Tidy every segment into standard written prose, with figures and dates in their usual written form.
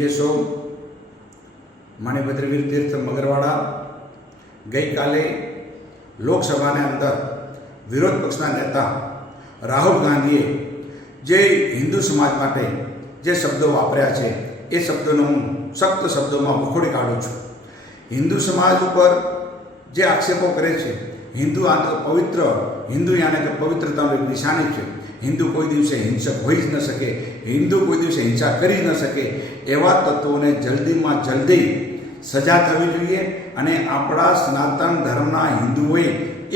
તેજસો માણ્યભદ્રવીર તીર્થ મગરવાડા ગઈકાલે લોકસભાની અંદર વિરોધ પક્ષના નેતા રાહુલ ગાંધીએ જે હિન્દુ સમાજ માટે જે શબ્દો વાપર્યા છે એ શબ્દોનો હું સખ્ત શબ્દોમાં વખોડી કાઢું છું. હિન્દુ સમાજ ઉપર જે આક્ષેપો કરે છે, હિન્દુ આ તો પવિત્ર, હિન્દુ યાને કે પવિત્રતાનું એક નિશાની છે. હિન્દુ કોઈ દિવસે હિંસક હોઈ જ ન શકે, હિન્દુ કોઈ દિવસે હિંસા કરી જ ન શકે, એવા તત્વોને જલ્દીમાં જલ્દી સજા થવી જોઈએ અને આપણા સનાતન ધર્મના હિન્દુઓએ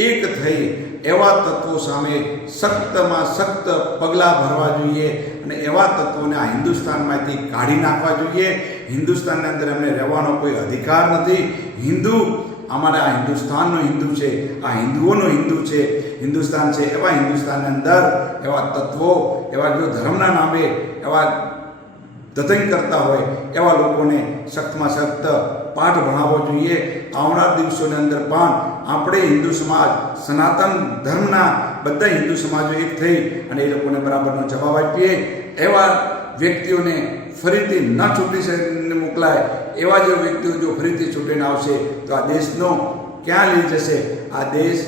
એક થઈ એવા તત્વો સામે સખ્તમાં સખ્ત પગલાં ભરવા જોઈએ અને એવા તત્વોને આ હિન્દુસ્તાનમાંથી કાઢી નાખવા જોઈએ. હિન્દુસ્તાનની અંદર એમને રહેવાનો કોઈ અધિકાર નથી. હિન્દુ અમારા આ હિન્દુસ્તાનનો હિન્દુ છે, આ હિન્દુઓનો હિન્દુ છે, હિન્દુસ્તાન છે. એવા હિન્દુસ્તાનની અંદર એવા તત્વો, એવા જો ધર્મના નામે એવા દતંગ કરતા હોય એવા લોકોને સખ્તમાં સખ્ત પાઠ ભણાવવો જોઈએ. આવનાર દિવસોની અંદર પણ આપણે હિન્દુ સમાજ, સનાતન ધર્મના બધા હિન્દુ સમાજો એક થઈ અને એ લોકોને બરાબરનો જવાબ આપીએ. એવા વ્યક્તિઓને ફરીથી ન છૂટી મોકલાય. એવા જો વ્યક્તિઓ જો ફરીથી છૂટીને આવશે તો આ દેશનો ક્યાં લઈ જશે? આ દેશ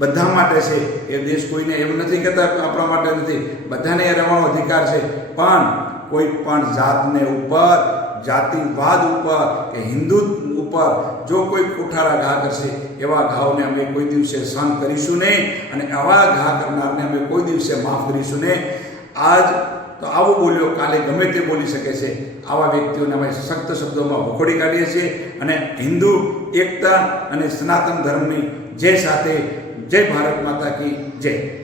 બધા માટે છે. એ દેશ કોઈને એવું નથી કહેતા આપણા માટે નથી, બધાને એ રહેવાનો અધિકાર છે. પણ કોઈ પણ જાતને ઉપર, જાતિવાદ ઉપર કે હિન્દુ ઉપર જો કોઈ કોઠારા ઘા કરશે, એવા ઘાવને અમે કોઈ દિવસે સહન કરીશું નહીં અને આવા ઘા કરનારને અમે કોઈ દિવસે માફ કરીશું નહીં. આજ તો આવું બોલ્યો, કાલે ગમે તે બોલી શકે છે. આવા વ્યક્તિઓને અમે સખ્ત શબ્દોમાં વખોડી કાઢીએ છીએ અને હિન્દુ એકતા અને સનાતન ધર્મની જય સાથે જય ભારત માતા કી જય.